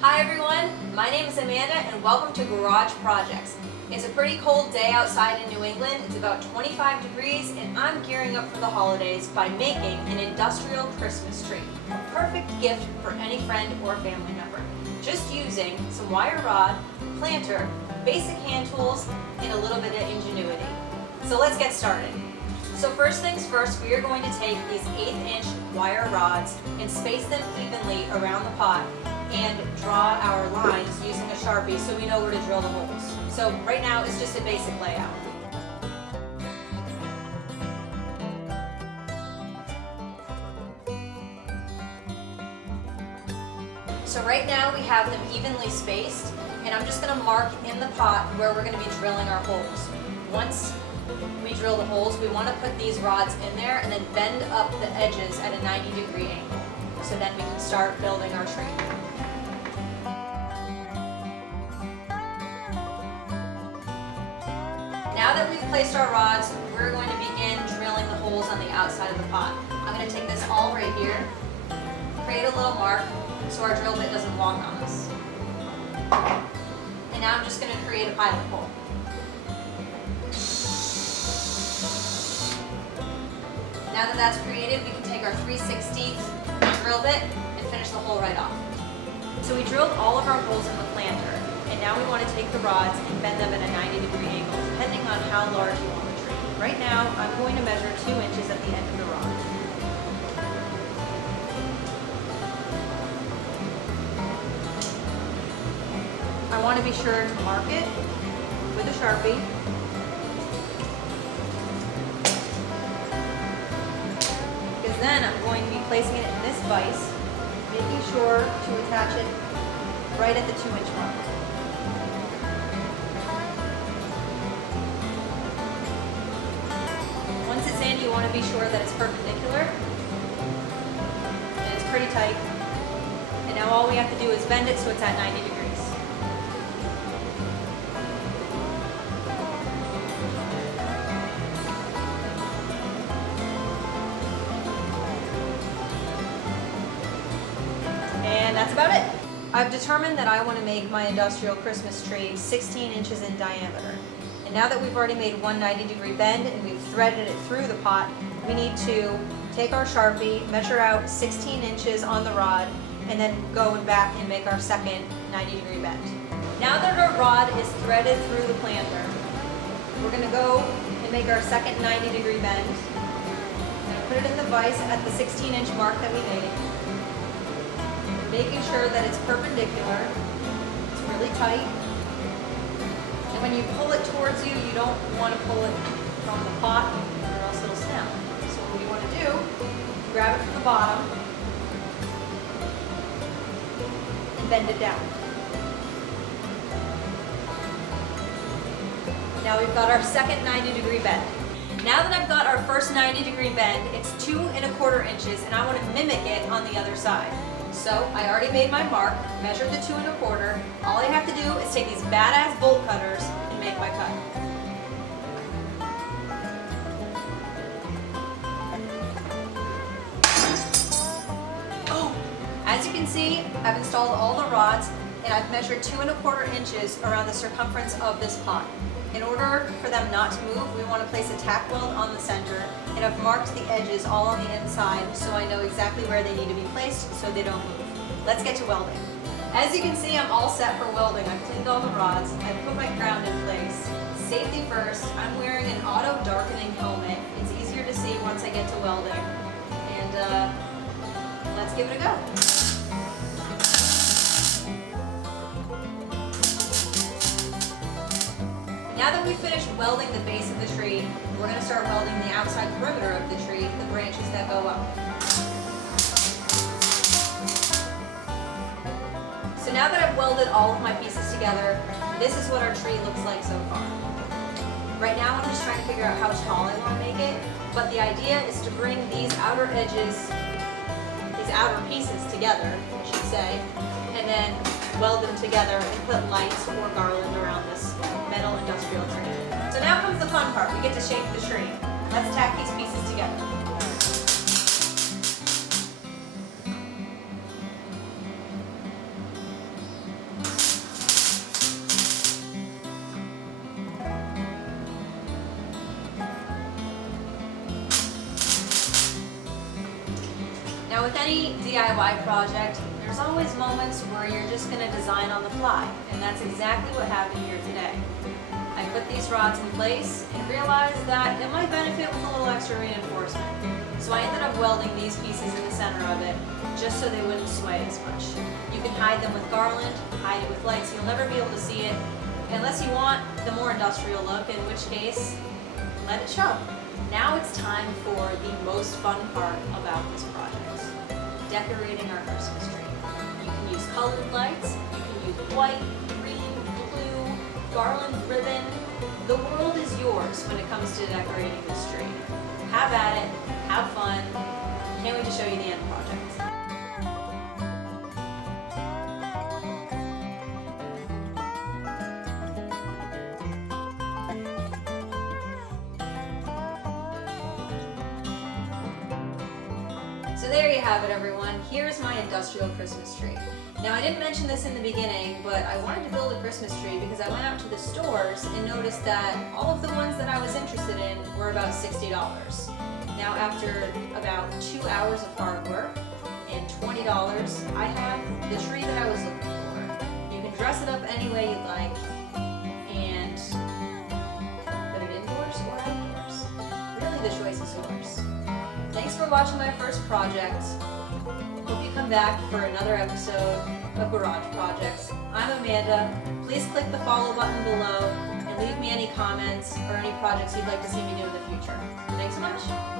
Hi everyone, my name is Amanda and welcome to Garage Projects. It's a pretty cold day outside in New England. It's about 25 degrees and I'm gearing up for the holidays by making an industrial Christmas tree. A perfect gift for any friend or family member. Just using some wire rod, planter, basic hand tools, and a little bit of ingenuity. So let's get started. So first things first, we are going to take these 1/8" wire rods and space them evenly around the pot and draw our lines using a Sharpie so we know where to drill the holes. So right now it's just a basic layout. So right now we have them evenly spaced and I'm just going to mark in the pot where we're going to be drilling our holes. Once we drill the holes, we want to put these rods in there and then bend up the edges at a 90-degree angle. So then we can start building our tree. Now that we've placed our rods, we're going to begin drilling the holes on the outside of the pot. I'm going to take this all right here, create a little mark so our drill bit doesn't walk on us. And now I'm just going to create a pilot hole. Now that that's created, we can take our 3/16 drill bit and finish the hole right off. So we drilled all of our holes in the planter, and now we want to take the rods and bend them at a 90-degree angle, depending on how large you want the tree. Right now, I'm going to measure 2 inches at the end of the rod. I want to be sure to mark it with a Sharpie. Because then I'm going to be placing it in this vise, making sure to attach it right at the 2-inch mark. Once it's in, you want to be sure that it's perpendicular and it's pretty tight. And now all we have to do is bend it so it's at 90 degrees. And that's about it. I've determined that I want to make my industrial Christmas tree 16 inches in diameter. And now that we've already made one 90-degree bend and we've threaded it through the pot, we need to take our Sharpie, measure out 16 inches on the rod, and then go back and make our second 90-degree bend. Now that our rod is threaded through the planter, we're going to go and make our second 90-degree bend. I'm going to put it in the vise at the 16-inch mark that we made. Making sure that it's perpendicular, it's really tight, and when you pull it towards you, you don't want to pull it from the pot or else it'll snap. So what you want to do, grab it from the bottom and bend it down. Now we've got our second 90-degree bend. Now that I've got our first 90-degree bend, it's 2 1/4 inches and I want to mimic it on the other side. So I already made my mark, measured the 2 1/4. All I have to do is take these badass bolt cutters and make my cut. Oh! As you can see, I've installed all the rods and I've measured 2 1/4 inches around the circumference of this pot. In order for them not to move, we want to place a tack weld on the center, and I've marked the edges all on the inside so I know exactly where they need to be placed so they don't move. Let's get to welding. As you can see, I'm all set for welding. I've cleaned all the rods, I've put my crown in place. Safety first, I'm wearing an auto darkening helmet. It's easier to see once I get to welding. And let's give it a go. Now that we've finished welding the base of the tree, we're going to start welding the outside perimeter of the tree, the branches that go up. So now that I've welded all of my pieces together, this is what our tree looks like so far. Right now I'm just trying to figure out how tall I want to make it, but the idea is to bring these outer edges, these outer pieces together, I should say, and then weld them together and put lights or garland around this metal industrial tree. So now comes the fun part. We get to shape the tree. Let's tack these pieces together. with any DIY project, there's always moments where you're just going to design on the fly, and that's exactly what happened here today. I put these rods in place and realized that it might benefit with a little extra reinforcement. So I ended up welding these pieces in the center of it, just so they wouldn't sway as much. You can hide them with garland, hide it with lights, you'll never be able to see it, unless you want the more industrial look, in which case, let it show. Now it's time for the most fun part about this project, decorating our Christmas tree. You can use colored lights, you can use white, green, blue, garland, ribbon. The world is yours when it comes to decorating this tree. Have at it, have fun. Can't wait to show you the end project. So there you have it, everyone. Here's my industrial Christmas tree. Now, I didn't mention this in the beginning, but I wanted to build a Christmas tree because I went out to the stores and noticed that all of the ones that I was interested in were about $60. Now, after about 2 hours of hard work and $20, I have the tree that I was looking for. You can dress it up any way you'd like and put it indoors or outdoors. Really, the choice is yours. Thanks for watching my first project. Hope you come back for another episode of Garage Projects. I'm Amanda. Please click the follow button below and leave me any comments or any projects you'd like to see me do in the future. Thanks so much.